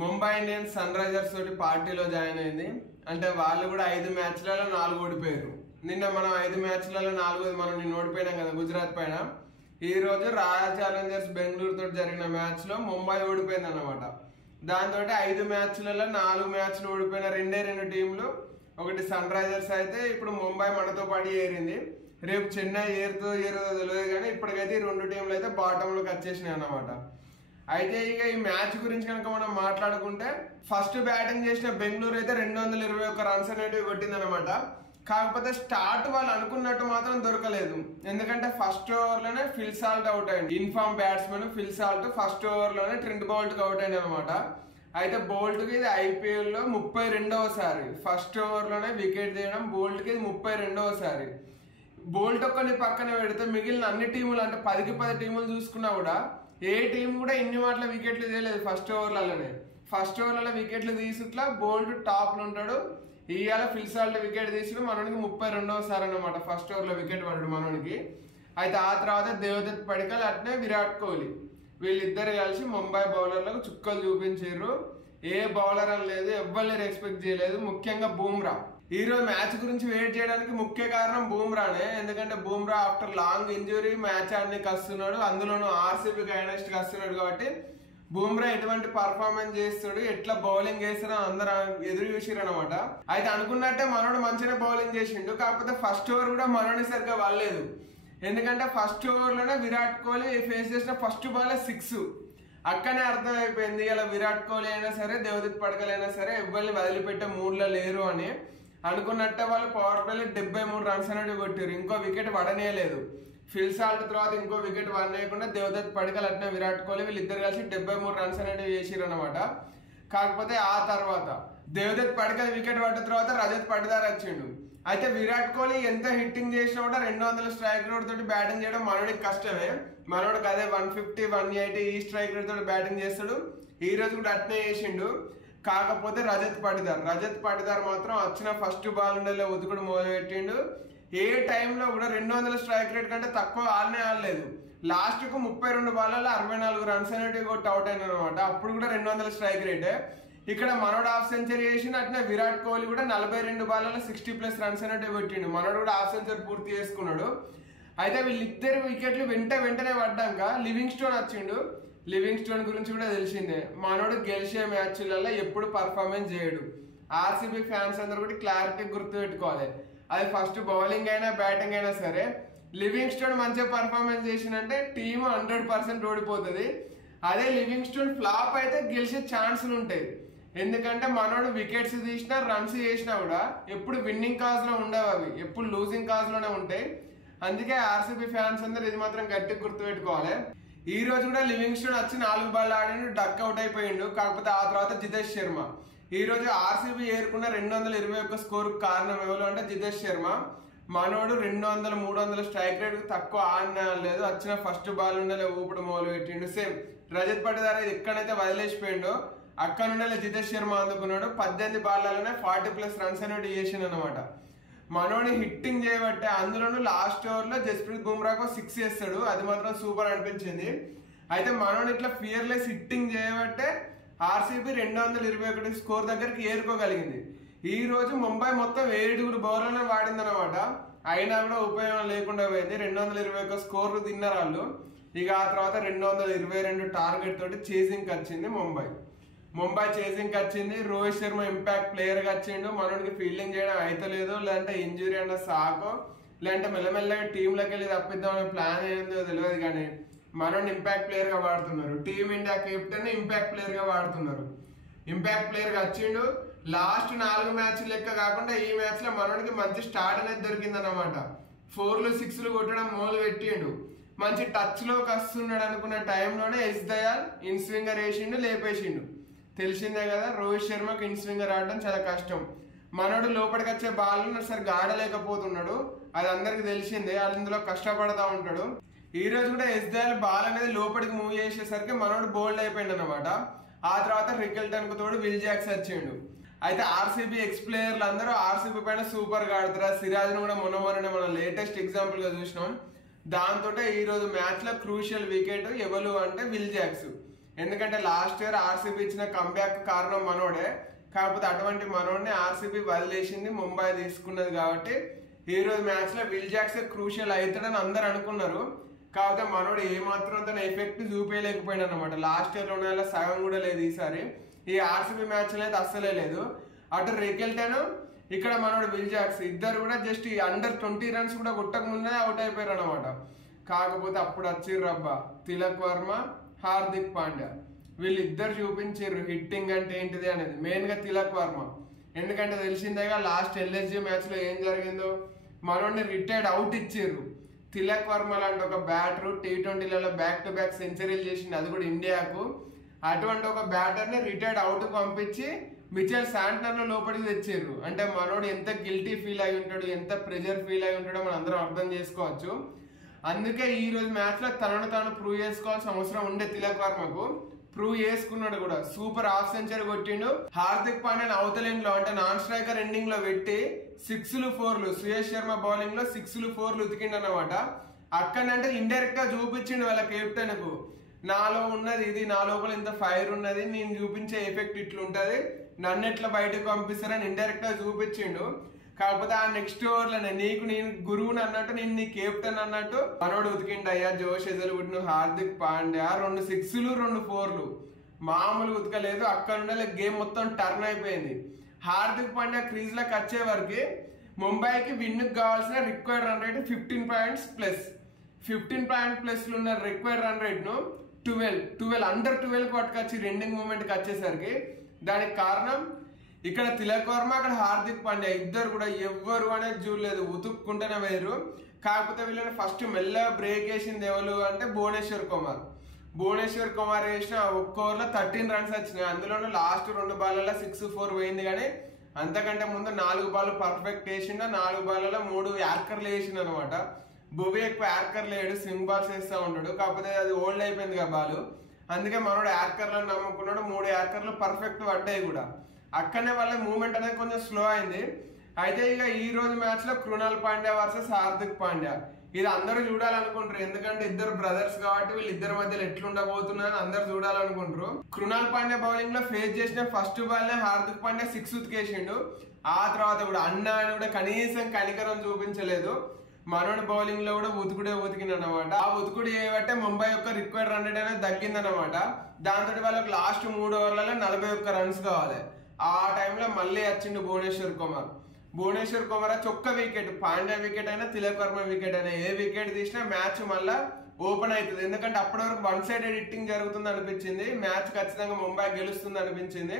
Mumbai Indians sun Risers తోటి పార్టీలో join అయింది. అంటే వాళ్ళు కూడా 5 మ్యాచ్లలో 4 ఓడిపోయారు. నిన్న మనం 5 మ్యాచ్లలో 4 మనం నిన్న ఓడిపోయినాం కదా గుజరాత్ పైన. ఈ రోజు రాయల్ ఛాలెంజర్స్ బెంగళూరు తోటి జరిగిన మ్యాచ్ లో ముంబై ఓడిపోయింది అన్నమాట. దాంతో 5 మ్యాచ్లలో 4 మ్యాచ్లు ఓడిపోయిన 2 టీంలు. ఒకటి సన్ రైజర్స్ అయితే ఇప్పుడు ముంబై మనతో పాటు ఏరింది. రేపు చెన్నై ఏరుతో తెలియదు కానీ ఇప్పటికైతే ఈ 2 టీంలు అయితే బాటమ్ లోకి వచ్చేసినాయి అన్నమాట. అయితే ఇక ఈ మ్యాచ్ గురించి కనుక మనం మాట్లాడుకుంటే ఫస్ట్ బ్యాటింగ్ చేసిన బెంగళూరు అయితే 221 రన్స్ అనేటివి కొట్టింది అనమాట. కాకపోతే స్టార్ట్ వాళ్ళు అనుకున్నట్టు మాత్రం దొరకలేదు. ఎందుకంటే ఫస్ట్ ఓవర్ లోనే ఫిల్ సాల్ట్ అవుట్ అయింది. Inform batsmen Phil Salt first over లోనే ట్రెంట్ బౌల్ట్ కి అవుట్ అయింది అనమాట. అయితే బౌల్ట్ కి ఇది ఐపీఎల్ లో 32వసారి ఫస్ట్ ఓవర్ లోనే వికెట్ తీయడం. బౌల్ట్ కి ఇది 32వసారి. బౌల్ట్ ఒక్కని పక్కన పెడితే మిగిలిన అన్ని టీములు అంటే 10కి 10 టీములు చూసుకున్నా కూడా ఏ టీం కూడా ఇన్ని మాటల వికెట్లు తీయలేదు ఫస్ట్ ఓవర్లలోనే. ఫస్ట్ ఓవర్లలో వికెట్లు తీసుట్లా బౌల్ట్ టాప్ లో ఉంటాడు. ఇవాళ ఫిల్ సాల్ట్ వికెట్ తీసిన మనోనికి 32వసారి అనమాట ఫస్ట్ ఓవర్ లో వికెట్ పడ్డాడు మనోనికి. అయితే ఆ తర్వాత దేవదత్ పడికల్ అట్నే విరాట్ కోహ్లీ వీళ్ళిద్దరు కలిసి ముంబై బౌలర్లకు చుక్కలు చూపించారు. ఏ బౌలర్ అని లేదు, ఎవ్వరు ఎక్స్పెక్ట్ చేయలేదు. ముఖ్యంగా బూమ్రా. ఈ రోజు మ్యాచ్ గురించి వెయిట్ చేయడానికి ముఖ్య కారణం బూమ్రానే. ఎందుకంటే Bumrah after long injury match ఆడడానికి వస్తున్నాడు, అందులోనూ ఆర్సీబీకి అగైనెస్ట్ గా వస్తున్నాడు. కాబట్టి బూమ్రా ఎటువంటి పర్ఫార్మెన్స్ చేస్తాడు, ఎట్లా బౌలింగ్ చేస్తాడో అందరూ ఎదురు చూసిరు అనమాట. అయితే అనుకున్నట్టే మనోడు మంచిగా బౌలింగ్ చేసిండు. కాకపోతే ఫస్ట్ ఓవర్ కూడా మనోడి సరిగ్గా వాళ్ళలేదు. ఎందుకంటే ఫస్ట్ ఓవర్ లోనే విరాట్ కోహ్లీ ఫేస్ చేసిన ఫస్ట్ బాల్ 6. అక్కనే అర్థమైపోయింది ఇలా విరాట్ కోహ్లీ అయినా సరే దేవదత్ పడికల్ అయినా సరే ఎవరిని వదిలిపెట్టే మూడ్లో లేరు అని. అనుకున్నట్టే వాళ్ళు పవర్ ప్లేలో 73 రన్స్ అనేవి కొట్టారు. ఇంకో వికెట్ పడనేయలేదు. ఫిల్ సాల్ట్ తర్వాత ఇంకో వికెట్ పడనేయకుండా దేవదత్ పడికల్ అట్నే విరాట్ కోహ్లీ వీళ్ళిద్దరు కలిసి 73 రన్స్ అనేవి చేసిరు అనమాట. కాకపోతే ఆ తర్వాత దేవదత్ పడికల్ వికెట్ పడ్డ తర్వాత రజత్ పటిదార్ వచ్చిండు. అయితే విరాట్ కోహ్లీ ఎంత హిట్టింగ్ చేసినా కూడా 200 స్ట్రైక్ రేట్ తోటి బ్యాటింగ్ చేయడం మనోడికి కష్టమే. మనోడికి అదే 150, 180 ఈ స్ట్రైక్ రేట్ తోటి బ్యాటింగ్ చేస్తాడు. ఈ రోజు కూడా అట్నే చేసిండు. కాకపోతే రజత్ పటిదార్ మాత్రం వచ్చిన ఫస్ట్ బాల్ ఉండేలా ఉతుకుడు మొదలుపెట్టిండు. ఏ టైంలో కూడా 200 స్ట్రైక్ రేట్ కంటే తక్కువ ఆడలేదు. లాస్ట్ కు 32 బాల్లలో 64 రన్స్ అనేవి కొట్టి అవుట్ అయిన అనమాట. అప్పుడు కూడా 200 స్ట్రైక్ రేటే. ఇక్కడ మనోడు హాఫ్ సెంచరీ చేసిన అట్నే విరాట్ కోహ్లీ కూడా 42 బాల్లలో 60+ రన్స్ అనేవి కొట్టిండు. మనోడు కూడా హాఫ్ సెంచరీ పూర్తి చేసుకున్నాడు. అయితే వీళ్ళిద్దరు వికెట్లు వెంటనే పడ్డాక లివింగ్ స్టోన్ వచ్చిండు. లివింగ్ స్టోన్ గురించి కూడా తెలిసిందే. మనోడు గెలిచే మ్యాచ్లలో ఎప్పుడు పర్ఫార్మెన్స్ చేయడు. ఆర్సీబీ ఫ్యాన్స్ అందరూ కూడా క్లారిటీ గుర్తు పెట్టుకోవాలి. అది ఫస్ట్ బౌలింగ్ అయినా బ్యాటింగ్ అయినా సరే లివింగ్ స్టోన్ మంచిగా పర్ఫార్మెన్స్ చేసినంటే టీమ్ 100% ఓడిపోతుంది. అదే లివింగ్ స్టోన్ ఫ్లాప్ అయితే గెలిచే ఛాన్సులు ఉంటాయి. ఎందుకంటే మనోడు వికెట్స్ తీసినా రన్స్ చేసినా కూడా ఎప్పుడు విన్నింగ్ కాజ్ లో ఉండవు, అవి ఎప్పుడు లూజింగ్ కాజ్ లోనే ఉంటాయి. అందుకే ఆర్సీబీ ఫ్యాన్స్ అందరూ ఇది మాత్రం గట్టిగా గుర్తు పెట్టుకోవాలి. ఈ రోజు కూడా లివింగ్ స్టోన్ వచ్చి 4 బాల్ ఆడిండు, డక్ అవుట్ అయిపోయిండు. కాకపోతే ఆ తర్వాత జితేష్ శర్మ. ఈ రోజు ఆర్సీబీ ఏరుకున్న 221 స్కోర్ కారణం ఎవరు అంటే జితేష్ శర్మ. మనోడు 200, 300 స్ట్రైక్ రేట్ తక్కువ ఆడినా లేదు. వచ్చిన ఫస్ట్ బాల్ ఉండలే ఊపుడు మొదలు పెట్టిండు. సేమ్ రజత్ పటిదార్ ఎక్కడైతే వదిలేసిపోయిండో అక్కడ నుండే జితేష్ శర్మ అందుకున్నాడు. 18 బాల్లలోనే 40+ రన్స్ అనేవి చేసిండు అనమాట. మనోని హిట్టింగ్ చేయబట్టే అందులోనూ లాస్ట్ ఓవర్ లో జస్ప్రీత్ బుమ్రాకు 6 చేస్తాడు. అది మాత్రం సూపర్ అనిపించింది. అయితే మనోని ఇట్లా ఫియర్లెస్ హిట్టింగ్ చేయబట్టే ఆర్సీబీ 221 స్కోర్ దగ్గరికి ఏరుకోగలిగింది. ఈ రోజు ముంబై మొత్తం 7 బౌలర్లను వాడింది అనమాట. అయినా కూడా ఉపయోగం లేకుండా పోయింది. 221 స్కోర్లు తిన్నారు వాళ్ళు. ఇక ఆ తర్వాత 222 టార్గెట్ తోటి చేసింగ్ వచ్చింది ముంబై చేసింగ్ వచ్చింది. రోహిత్ శర్మ ఇంపాక్ట్ ప్లేయర్ గా వచ్చిండు. మనోడికి ఫీల్డింగ్ చేయడం అయితలేదు, లేదంటే ఇంజురీ అన్న సాకో, లేదంటే మెల్లమెల్లగా టీంలోకి వెళ్ళి తప్పిద్దామనే ప్లాన్ ఏందో తెలియదు. కానీ మనోడిని ఇంపాక్ట్ ప్లేయర్ గా వాడుతున్నారు. టీమిండియా కెప్టెన్ ఇంపాక్ట్ ప్లేయర్ గా వాడుతున్నారు. ఇంపాక్ట్ ప్లేయర్ గా వచ్చిండు. లాస్ట్ 4 మ్యాచ్ లెక్క కాకుండా ఈ మ్యాచ్ లో మనోడికి మంచి స్టార్ట్ అనేది దొరికింది అనమాట. 4లు 6లు కొట్టడం మొదలు పెట్టిండు. మంచి టచ్ లోకి వస్తున్నాడు అనుకున్న టైంలోనే ఎస్ దయాల్ ఇన్ స్వింగర్ వేసిండు, లేపేసిండు. తెలిసిందే కదా రోహిత్ శర్మకి ఇన్ స్వింగర్ ఆడడం చాలా కష్టం. మనోడు లోపలికి వచ్చే బాల్ సరిగ్గా ఆడలేకపోతున్నాడు. అది అందరికి తెలిసిందే. అందులో కష్టపడతా ఉంటాడు. ఈ రోజు కూడా ఎస్ దయాల్ బాల్ అనేది లోపలికి మూవ్ చేసేసరికి మనోడు బోల్డ్ అయిపోయింది అనమాట. ఆ తర్వాత రికెల్టన్ కు తోడు విల్ జాక్స్ వచ్చిండు. అయితే ఆర్సీబీ ఎక్స్ ప్లేయర్లు అందరూ ఆర్సీబీ పైన సూపర్ గా ఆడుతారు. సిరాజ్ ను కూడా మొన్న మనం లేటెస్ట్ ఎగ్జాంపుల్ గా చూసినాం. దాంతో ఈ రోజు మ్యాచ్ లో క్రూషియల్ వికెట్ ఎవరు అంటే విల్ జాక్స్. ఎందుకంటే లాస్ట్ ఇయర్ ఆర్సీబీ ఇచ్చిన కంబ్యాక్ కారణం మనోడే. కాకపోతే అటువంటి మనోడిని ఆర్సీబీ వదిలేసింది, ముంబై తీసుకున్నది. కాబట్టి ఈ రోజు మ్యాచ్ లో విల్ జాక్స్ క్రూషియల్ అవుతాడని అందరు అనుకున్నారు. కాకపోతే మనోడు ఏమాత్రం తన ఎఫెక్ట్ చూపించలేకపోయినా అనమాట. లాస్ట్ ఇయర్ 2 నెలల సగం కూడా లేదు. ఈసారి ఈ ఆర్సీబీ మ్యాచ్ అయితే అస్సలే లేదు. అటు రికెల్టన్, ఇక్కడ మనోడు విల్ జాక్స్ ఇద్దరు కూడా జస్ట్ ఈ అండర్ 20 రన్స్ కూడా కొట్టక ముందే అవుట్ అయిపోయారు అనమాట. కాకపోతే అప్పుడు వచ్చిర్రు అబ్బా తిలక్ వర్మ, హార్దిక్ పాండ్యా. వీళ్ళిద్దరు చూపించారు హిట్టింగ్ అంటే ఏంటిది అనేది. మెయిన్ గా తిలక్ వర్మ, ఎందుకంటే తెలిసిందేగా లాస్ట్ ఎల్ఎస్జీ మ్యాచ్ లో ఏం జరిగిందో. మనోడిని రిటైర్డ్ అవుట్ ఇచ్చిర్రు. తిలక్ వర్మ లాంటి ఒక బ్యాటర్ T20లలో బ్యాక్ టు బ్యాక్ సెంచరీలు చేసింది, అది కూడా ఇండియాకు. అటువంటి ఒక బ్యాటర్ ని రిటైర్డ్ అవుట్ పంపించి మిచెల్ శాంట్నర్ లోపలికి తెచ్చారు. అంటే మనోడు ఎంత గిల్టీ ఫీల్ అయి ఉంటాడు, ఎంత ప్రెజర్ ఫీల్ అయి ఉంటాడో మనం అందరం అర్థం చేసుకోవచ్చు. అందుకే ఈ రోజు మ్యాచ్ లో తనను తాను ప్రూవ్ చేసుకోవాల్సిన అవసరం ఉండే తిలక్ వర్మకు. ప్రూవ్ చేసుకున్నాడు కూడా. సూపర్ హాఫ్ సెంచరీ కొట్టిండు. హార్దిక్ పాండ్యాని అవతలెండ్ లో అంటే నాన్ స్ట్రైకర్ ఎండింగ్ లో పెట్టి 6లు 4లు, సుయేష్ శర్మ బౌలింగ్ లో 6లు 4లు ఉతికిండు అనమాట. అక్కడంటే ఇండైరెక్ట్ గా చూపించిండు వాళ్ళ కెప్టెన్ కు, నాలో ఉన్నది ఇది, నా లోపల ఇంత ఫైర్ ఉన్నది, నేను చూపించే ఎఫెక్ట్ ఇట్లుంటది, నన్ను ఎట్లా బయటకు పంపిస్తారని ఇండైరెక్ట్ గా చూపించిండు. కాకపోతే ఆ నెక్స్ట్ ఓవర్లోనే నీకు నేను గురువుని అన్నట్టు, నేను నీ కెప్టెన్ అన్నట్టు మనోడు ఉతికిండు అయ్యా. జోష్ హెజల్వుడ్, హార్దిక్ పాండ్యా 2 6లు 2 4లు మామూలు ఉతకలేదు. అక్కడ ఉండే గేమ్ మొత్తం టర్న్ అయిపోయింది. హార్దిక్ పాండ్యా క్రీజ్ లోకి వచ్చే వరకు ముంబైకి విన్ కావాల్సిన required run rate 15 points plus. 15 point plus ఉన్న రిక్వైర్డ్ రన్ రేట్ ను 12 అండర్ 12 పట్టుకొచ్చి రెండింగ్ మూమెంట్ కి వచ్చేసరికి. దానికి కారణం ఇక్కడ తిలక్ వర్మ, అక్కడ హార్దిక్ పాండ్యా ఇద్దరు కూడా ఎవ్వరు అనేది చూడలేదు, ఉతుక్కుంటూనే వేరు. కాకపోతే వీళ్ళని ఫస్ట్ మెల్లగా బ్రేక్ వేసింది ఎవరు అంటే భువనేశ్వర్ కుమార్. భువనేశ్వర్ కుమార్ వేసిన ఒక్క ఓవర్లో 13 రన్స్ వచ్చినాయి. అందులోనూ లాస్ట్ 2 బాల్లలో 6 4 పోయింది. కానీ అంతకంటే ముందు 4 బాల్ పర్ఫెక్ట్ వేసిండు. 4 బాల్లలో 3 యార్కర్లు వేసిండు అనమాట. భువి ఎక్కువ యార్కర్లు వేయడు, స్వింగ్ బాల్స్ వేస్తూ ఉంటాడు. కాకపోతే అది ఓల్డ్ అయిపోయింది కదా బాల్, అందుకే మనోడు యార్కర్లను నమ్ముకున్నాడు. 3 యార్కర్లు పర్ఫెక్ట్ పడ్డాయి కూడా. అక్కడనే వాళ్ళ మూమెంట్ అనేది కొంచెం స్లో అయింది. అయితే ఇక ఈ రోజు మ్యాచ్ లో కృణాల్ పాండ్యా వర్సెస్ హార్దిక్ పాండ్యా, ఇది అందరూ చూడాలనుకుంటారు. ఎందుకంటే ఇద్దరు బ్రదర్స్ కాబట్టి వీళ్ళిద్దరి మధ్యలో ఎట్లుండబోతున్నారని అందరు చూడాలనుకుంటారు. కృణాల్ పాండ్యా బౌలింగ్ లో ఫేస్ చేసిన ఫస్ట్ బాల్ నే హార్దిక్ పాండ్యా 6 ఉతికేసిండు. ఆ తర్వాత కూడా అన్నా అని కూడా కనీసం కనికరం చూపించలేదు. మనోడి బౌలింగ్ లో కూడా ఉతికింది అనమాట. ఆ ఉతుకుడు చేయబట్టే ముంబై యొక్క రిక్వైర్డ్ రన్ రేట్ అనేది తగ్గిందనమాట. దాంతో వాళ్ళకి లాస్ట్ 3 ఓవర్లలో 41 రన్స్ కావాలి. ఆ టైంలో మళ్ళీ వచ్చిండు భువనేశ్వర్ కుమార్. భువనేశ్వర్ కుమార్ ఒక్క వికెట్, పాండ్యా వికెట్ అయినా తిలక్ వర్మ వికెట్ అయినా ఏ వికెట్ తీసినా మ్యాచ్ మళ్ళా ఓపెన్ అవుతుంది. ఎందుకంటే అప్పటి వరకు 1 సైడెడ్ హిట్టింగ్ జరుగుతుంది అనిపించింది, మ్యాచ్ ఖచ్చితంగా ముంబై గెలుస్తుంది అనిపించింది.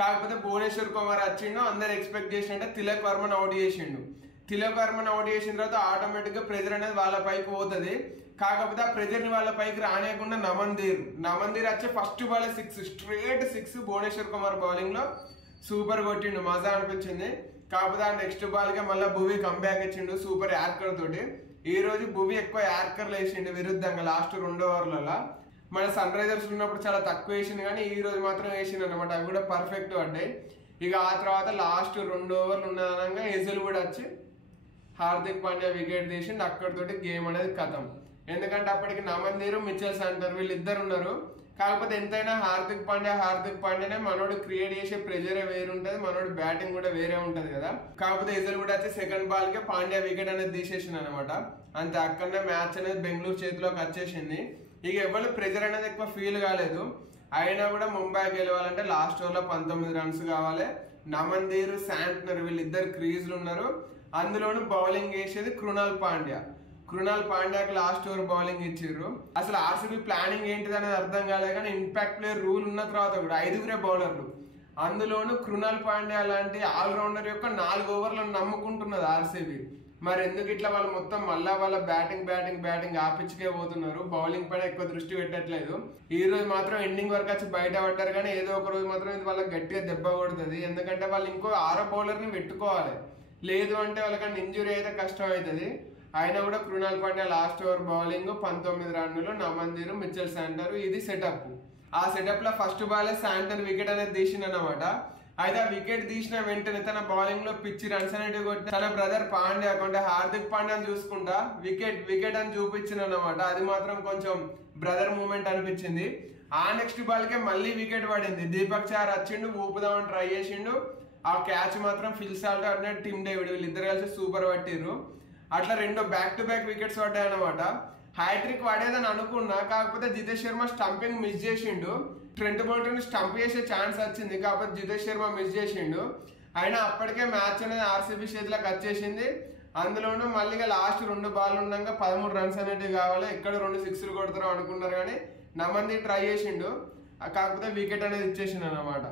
కాకపోతే భువనేశ్వర్ కుమార్ వచ్చిండు, అందరు ఎక్స్పెక్ట్ చేసినట్టే తిలక్ వర్మను అవుట్ చేసిండు. తిలక్ వర్మను అవుట్ చేసిన తర్వాత ఆటోమేటిక్ గా ప్రెజర్ అనేది వాళ్ళ పైకి పోతుంది. కాకపోతే ఆ ప్రెజర్ ని వాళ్ళ పైకి రానియకుండా నమందీర్ వచ్చే first ball 6 straight 6 Bhuvneshwar Kumar bowling లో సూపర్ కొట్టిండు, మజా అనిపించింది. కాకపోతే ఆ నెక్స్ట్ బాల్ కి మళ్ళీ భువి కంబ్యాక్ ఇచ్చిండు సూపర్ యార్కర్ తోటి. ఈ రోజు భువి ఎక్కువ యార్కర్లు వేసిండు విరుద్ధంగా లాస్ట్ 2 ఓవర్లలో. మన సన్ రైజర్స్ ఉన్నప్పుడు చాలా తక్కువ వేసిండు, కానీ ఈ రోజు మాత్రం వేసిండు అనమాట. అవి కూడా పర్ఫెక్ట్ పడ్డాయి. ఇక ఆ తర్వాత లాస్ట్ 2 ఓవర్లు ఉన్నదనంగా హెజల్వుడ్ వచ్చి హార్దిక్ పాండ్యా వికెట్ తీసిండు. అక్కడితోటి గేమ్ అనేది ఖతం. ఎందుకంటే అప్పటికి నమందీర్, మిచెల్ శాంట్నర్ వీళ్ళిద్దరు ఉన్నారు. కాకపోతే ఎంతైనా హార్దిక్ పాండ్యానే మనోడు క్రియేట్ చేసే ప్రెజరే వేరు ఉంటది, మనోడు బ్యాటింగ్ కూడా వేరే ఉంటది కదా. కాకపోతే హెజల్వుడ్ వచ్చి సెకండ్ బాల్ కి పాండ్యా వికెట్ అనేది తీసేసింది అనమాట. అంతే, అక్కడనే మ్యాచ్ అనేది బెంగళూరు చేతిలోకి వచ్చేసింది. ఇక ఎవరు ప్రెజర్ అనేది ఎక్కువ ఫీల్ కాలేదు. అయినా కూడా ముంబై గెలవాలంటే లాస్ట్ ఓవర్ లో 19 రన్స్ కావాలి. నమందీర్, శాంట్నర్ వీళ్ళిద్దరు క్రీజ్లు ఉన్నారు. అందులోనూ బౌలింగ్ వేసేది కృణాల్ పాండ్యాకి లాస్ట్ ఓవర్ బౌలింగ్ ఇచ్చిర్రు. అసలు ఆర్సీబీ ప్లానింగ్ ఏంటిది అనేది అర్థం కాలేదు. కానీ ఇంపాక్ట్ ప్లేయర్ రూల్ ఉన్న తర్వాత కూడా 5 బౌలర్లు, అందులోనూ కృణాల్ పాండ్యా లాంటి ఆల్రౌండర్ యొక్క 4 ఓవర్లను నమ్ముకుంటున్నది ఆర్సీబీ. మరి ఎందుకు ఇట్లా వాళ్ళు మొత్తం మళ్ళా వాళ్ళ బ్యాటింగ్ ఆపించుకే పోతున్నారు, బౌలింగ్ పైన ఎక్కువ దృష్టి పెట్టట్లేదు. ఈ రోజు మాత్రం ఎండింగ్ వరకు వచ్చి బయట పడ్డారు. కానీ ఏదో ఒక రోజు మాత్రం ఇది వాళ్ళకి గట్టిగా దెబ్బ కొడుతుంది. ఎందుకంటే వాళ్ళు ఇంకో 6వ బౌలర్ని పెట్టుకోవాలి, లేదు అంటే వాళ్ళకన్నా ఇంజురీ అయితే కష్టం అవుతుంది. అయినా కూడా Krunal Pandya last over bowling 19 రన్నులు, నమందీర్, మిచెల్ శాంట్నర్, ఇది సెటప్. ఆ సెటప్ లో ఫస్ట్ బాల్ శాంట్నర్ వికెట్ అనేది తీసిండనమాట. అయితే ఆ వికెట్ తీసిన వెంటనే తన బౌలింగ్ లో పిచ్చి రన్స్ అనేవి కొట్టి తన బ్రదర్ పాండ్యా అంటే హార్దిక్ పాండ్యాని చూసుకుంటా వికెట్ అని చూపించింది అనమాట. అది మాత్రం కొంచెం బ్రదర్ మూమెంట్ అనిపించింది. ఆ నెక్స్ట్ బాల్కే మళ్ళీ వికెట్ పడింది. దీపక్ చార్ వచ్చిండు, ఊపుదామని ట్రై చేసిండు. ఆ క్యాచ్ మాత్రం ఫిల్ సాల్ట్ ఆడిన టిమ్ డేవిడ్ వీళ్ళిద్దరు కలిసి సూపర్ పట్టిర్రు. అట్లా రెండు బ్యాక్ టు బ్యాక్ వికెట్స్ పడ్డాయి అనమాట. హ్యాట్రిక్ పడేదని అనుకున్నా, కాకపోతే జితేష్ శర్మ స్టంపింగ్ మిస్ చేసిండు. ట్రెంట్ బోల్ట్ని స్టంప్ చేసే ఛాన్స్ వచ్చింది, కాకపోతే జితేష్ శర్మ మిస్ చేసిండు. అయినా అప్పటికే మ్యాచ్ అనేది ఆర్సీబీ చేతిలోకి వచ్చేసింది. అందులోనూ మళ్ళీ లాస్ట్ 2 బాల్ ఉండగా 13 రన్స్ అనేటివి కావాలి. ఎక్కడ 2 సిక్స్లు కొడతారో అనుకున్నారు, కానీ నమంది ట్రై చేసిండు, కాకపోతే వికెట్ అనేది ఇచ్చేసిండు అనమాట.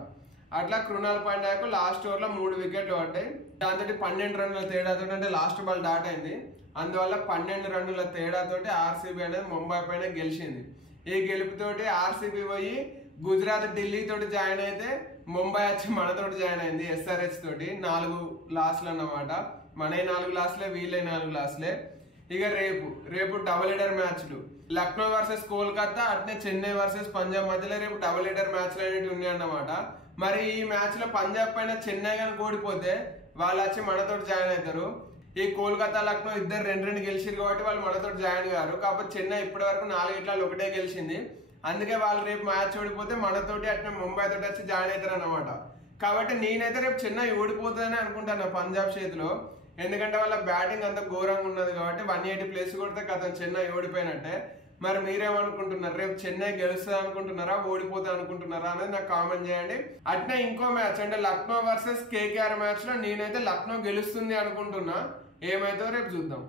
అట్లా కృణాల్ పాండ్యాకు లాస్ట్ ఓవర్లో 3 వికెట్లు పడ్డాయి. దాంతో 12 రన్ల తేడాతో, అంటే లాస్ట్ బాల్ డాట్ అయింది, అందువల్ల 12 రన్నుల తేడాతోటి ఆర్సీబీ అనేది ముంబై పైన గెలిచింది. ఈ గెలుపుతోటి ఆర్సీబీ పోయి గుజరాత్ ఢిల్లీ తోటి జాయిన్ అయితే ముంబై వచ్చి మనతోటి జాయిన్ అయింది ఎస్ఆర్హెచ్ తోటి. 4 లాస్లు అన్నమాట. మన 4 లాస్లే, వీళ్ళే 4 లాస్లే. ఇక రేపు డబుల్ హెడర్ మ్యాచ్లు, లక్నో వర్సెస్ కోల్కతా, అట్నే చెన్నై వర్సెస్ పంజాబ్ మధ్యలో రేపు డబుల్ హెడర్ మ్యాచ్లు అనేవి ఉన్నాయన్నమాట. మరి ఈ మ్యాచ్ లో పంజాబ్ పైన చెన్నై కానీ ఓడిపోతే వాళ్ళు వచ్చి మనతోటి జాయిన్ అవుతారు. ఈ కోల్కతా లక్నో ఇద్దరు 2-2 గెలిచిరు కాబట్టి వాళ్ళు మనతోటి జాయిన్ కారు. కాకపోతే చెన్నై ఇప్పటి వరకు 4 ఇట్లా ఒకటే గెలిచింది, అందుకే వాళ్ళు రేపు మ్యాచ్ ఓడిపోతే మనతోటి అట్లా ముంబై తోటి వచ్చి జాయిన్ అవుతారు అనమాట. కాబట్టి నేనైతే రేపు చెన్నై ఓడిపోతుందని అనుకుంటాను పంజాబ్ చేతిలో, ఎందుకంటే వాళ్ళ బ్యాటింగ్ అంత ఘోరంగా ఉన్నది కాబట్టి 180 ప్లేస్ కొడితే కథ చెన్నై ఓడిపోయినట్టే. మరి మీరేమనుకుంటున్నారు, రేపు చెన్నై గెలుస్తుంది అనుకుంటున్నారా, ఓడిపోతుంది అనుకుంటున్నారా అనేది నాకు కామెంట్ చేయండి. అట్నే ఇంకో మ్యాచ్ అంటే లక్నో వర్సెస్ కేకేఆర్ మ్యాచ్ లో నేనైతే లక్నో గెలుస్తుంది అనుకుంటున్నా. ఏమైతే రేపు చూద్దాం.